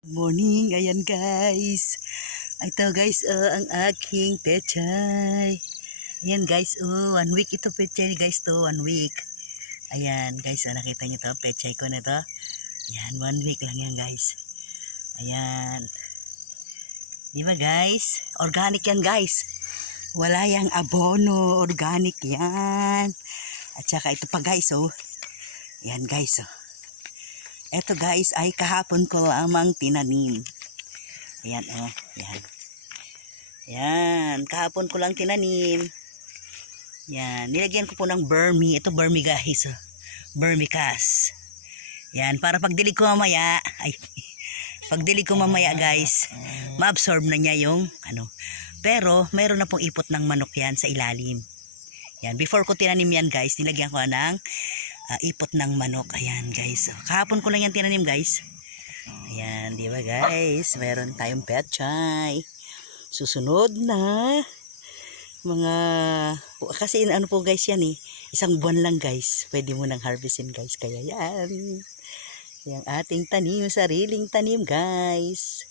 Morning, ayan guys. Ito guys, ang aking pechay. Ayan guys, 1 week ito pechay guys to, 1 week. Ayan guys, nakita niyo to, pechay ko na to. Ayan, 1 week lang yan guys. Ayan. Di ba guys? Organic yan guys. Wala yang abono, organic yan. At saka ito pa guys, Ayan guys, Ito guys ay kahapon ko lamang tinanim. Ayan, Ayan. Yan, kahapon ko lang tinanim. Yan, nilagyan ko po ng Burmi. Ito Burmi guys, Burmicast. Yan, para pagdilig ko mamaya, pagdilig ko mamaya guys, ma-absorb na niya yung Pero mayroon na pong ipot ng manok yan sa ilalim. Yan, before ko tinanim yan guys, nilagyan ko ng ipot ng manok. Ayan guys, kahapon ko lang yan tinanim guys. Ayan, di ba guys, meron tayong pechay. Susunod na mga, kasi po guys yan isang buwan lang guys, pwede mo nang harvestin guys. Kaya yan, yung ating tanim, sariling tanim guys.